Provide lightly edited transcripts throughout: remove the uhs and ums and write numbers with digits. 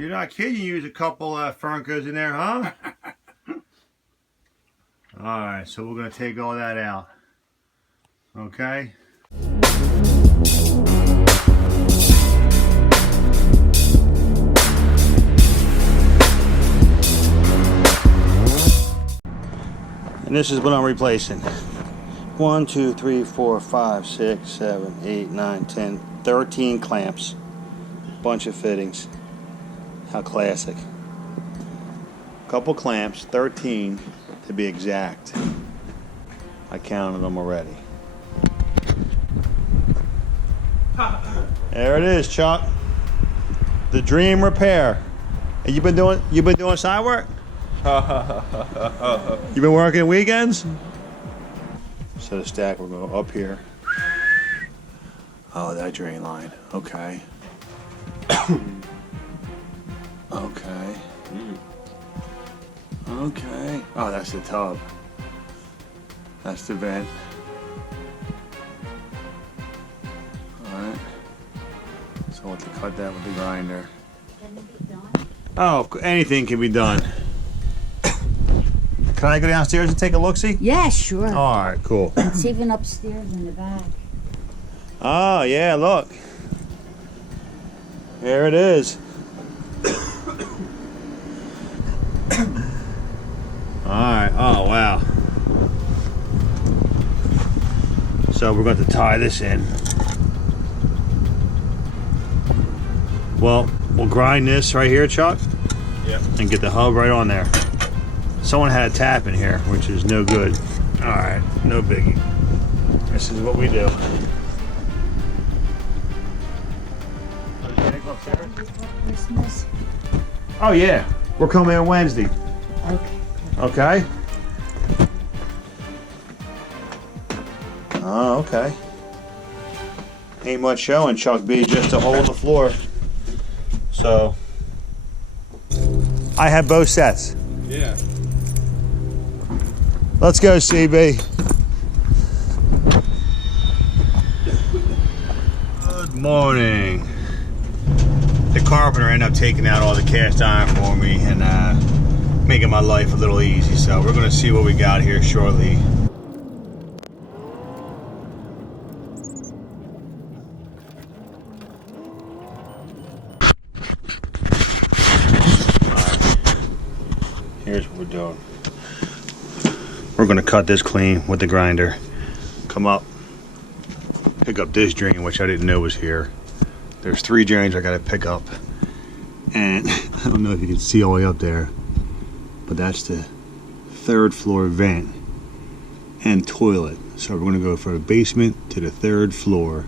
You're not kidding, you use a couple Ferncos in there, huh? Alright, so we're going to take all that out. Okay? And this is what I'm replacing. 1, 2, 3, 4, 5, 6, 7, 8, 9, 10, 13 clamps. Bunch of fittings. How classic. Couple clamps, 13 to be exact. I counted them already. There it is, Chuck. The dream repair. And you've been doing side work? You've been working weekends? So the stack will go up here. Oh, that drain line. Okay. Okay. Okay. Oh, that's the tub. That's the vent. Alright. So we'll have to cut that with the grinder. Can it be done? Oh, anything can be done. Can I go downstairs and take a look-see? Yeah, sure. Alright, cool. It's even upstairs in the back. Oh, yeah, look. There it is. Alright, oh wow. So we're going to tie this in. Well, we'll grind this right here, Chuck. Yeah. And get the hub right on there. Someone had a tap in here, which is no good. Alright, no biggie. This is what we do. Christmas? Oh yeah, we're coming in Wednesday. Okay. Okay. Oh, okay. Ain't much showing, Chuck B, just to hold the floor. So, I have both sets. Yeah. Let's go, CB. Good morning. The carpenter ended up taking out all the cast iron for me and making my life a little easy. So we're gonna see what we got here shortly. Here's what we're doing. We're gonna cut this clean with the grinder. Come up, pick up this drain, which I didn't know was here. There's 3 drains I gotta pick up. And I don't know if you can see all the way up there, but that's the 3rd floor vent and toilet. So we're gonna go from the basement to the 3rd floor.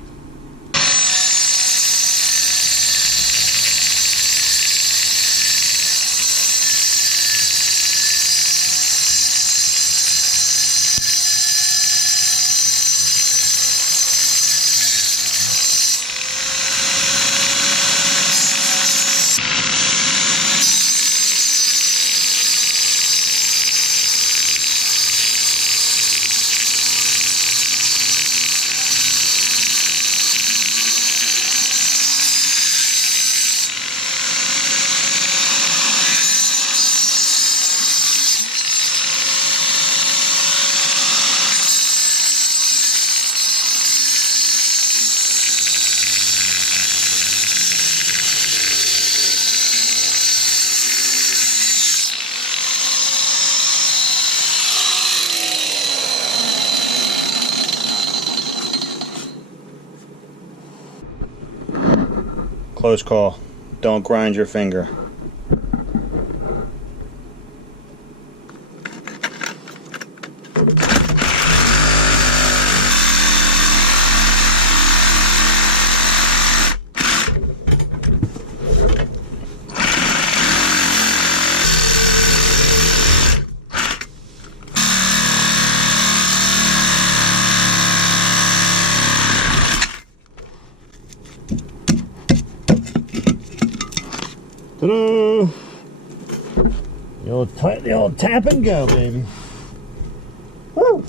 Close call. Don't grind your finger. Ta-da! The old tap and go, baby. Woo!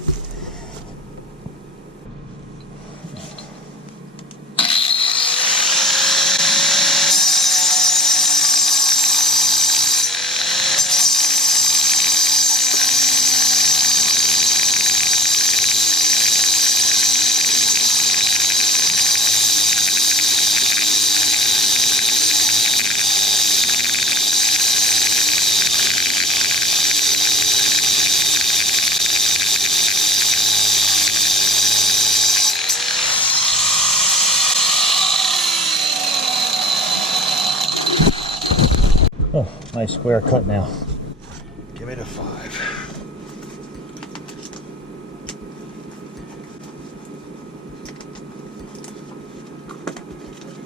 Oh, nice square cut now. Give me the 5.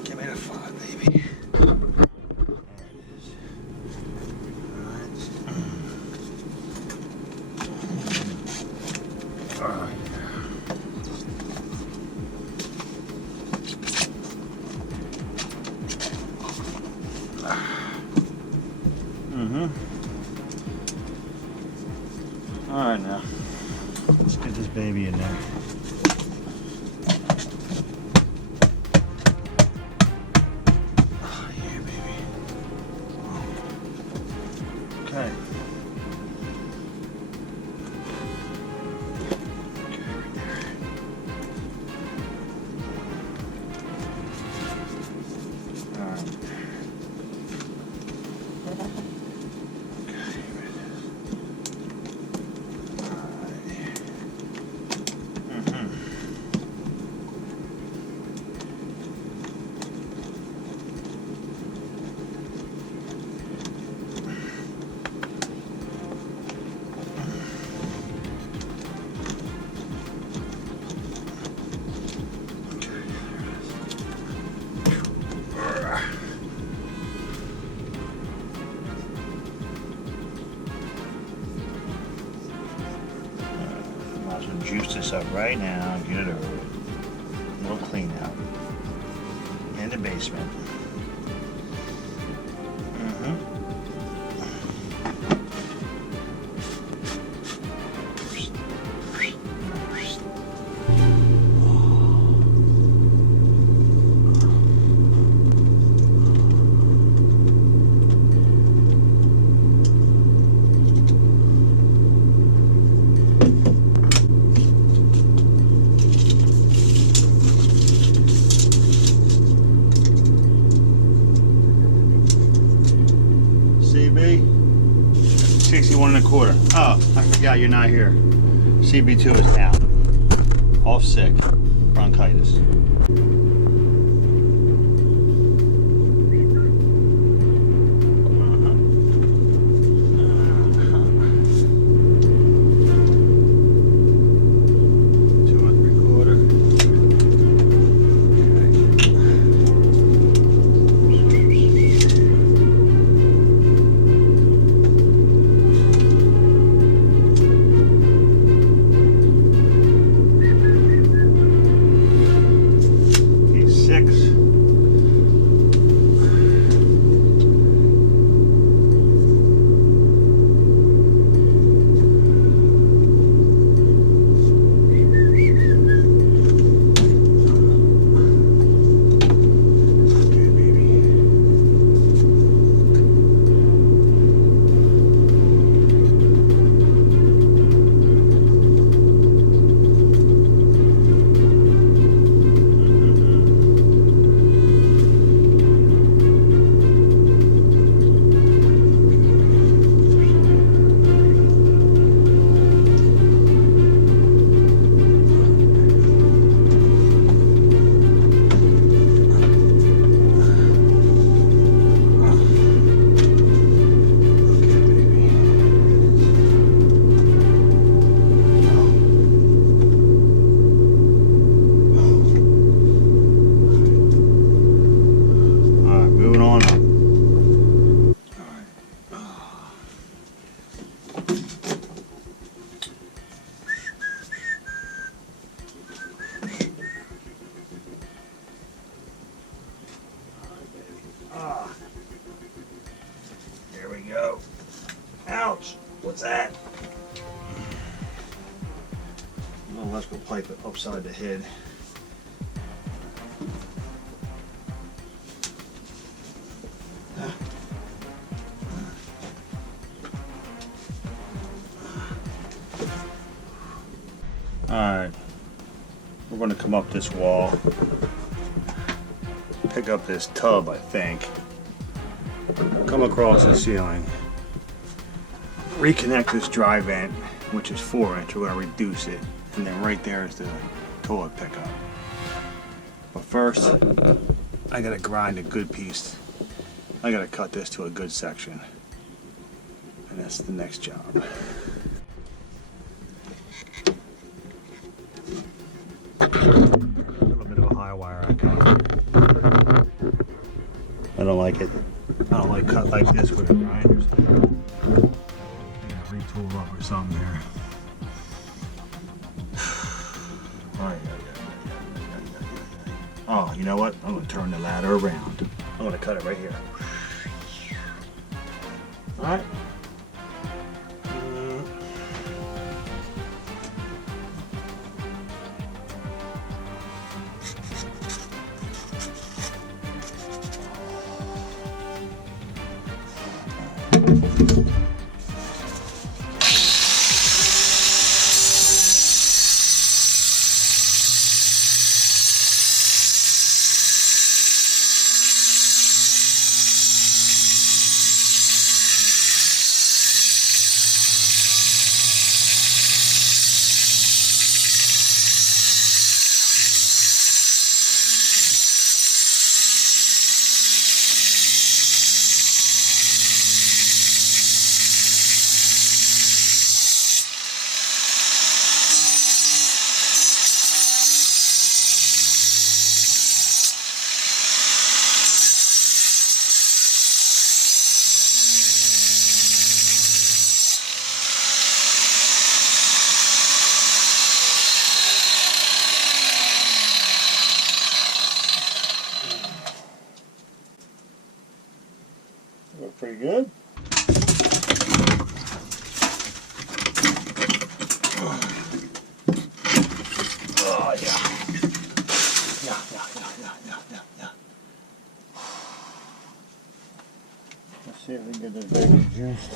Give me the 5, baby. There it is. All right. All right, now let's get this baby in there. Oh, yeah, baby. Okay. Okay, right there. All right. Might as well juice this up right now, get it over with. A little clean out. In the basement. CB, 61 1/4. Oh, I forgot you're not here. CB2 is out. Off sick. Bronchitis. What's that? A little electrical pipe upside the head. Alright, we're going to come up this wall, pick up this tub, I think, come across the ceiling, reconnect this dry vent, which is 4-inch, we're going to reduce it, and then right there is the toilet pickup. But first, I got to grind a good piece I gotta cut this to a good section. And that's the next job. A little bit of a high wire I got. I don't like it. I don't like cut like this with a grinder. So retool up or something there. Oh, you know what? I'm gonna turn the ladder around. I'm gonna cut it right here. All right. Look pretty good. Oh yeah. Yeah. Let's see if we can get this baby juiced.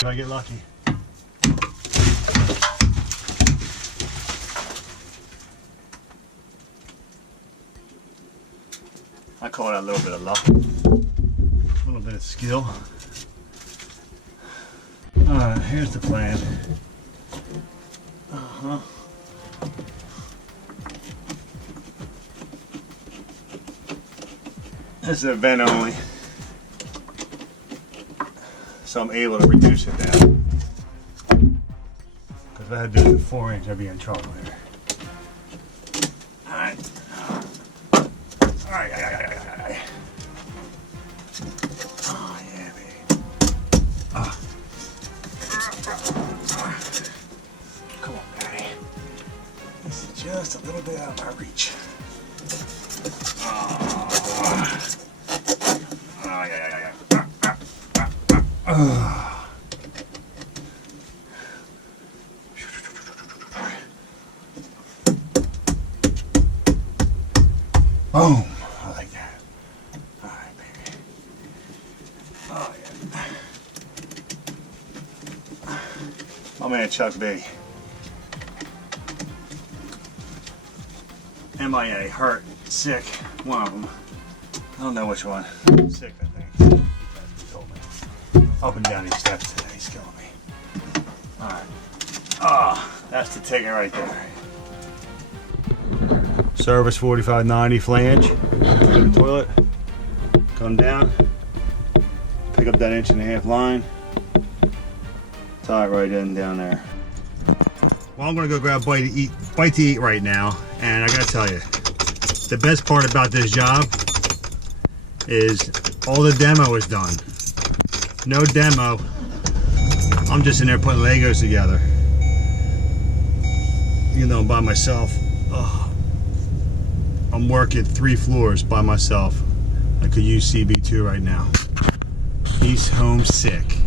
Did I get lucky? I call it a little bit of luck, a little bit of skill. Alright, here's the plan. This is a vent only, so I'm able to reduce it down. Because if I had to do it 4-inch, I'd be in trouble here. Alright. Alright. Oh yeah, baby. Come on, Daddy. This is just a little bit out of my reach. Boom! I like that. Alright, baby. Oh, yeah. My man Chuck B. MIA, hurt, sick, one of them. I don't know which one. Sick, I think. He told me. Up and down these steps today, he's killing me. Alright. Ah, that's the ticket right there. Service 4590 flange. Go to the toilet. Come down. Pick up that 1.5-inch line. Tie it right in down there. Well, I'm gonna go grab a bite to eat right now, and I gotta tell you, the best part about this job is all the demo is done. No demo. I'm just in there putting Legos together. You know, by myself. Oh, I'm working 3 floors by myself. I could use CB2 right now. He's home sick.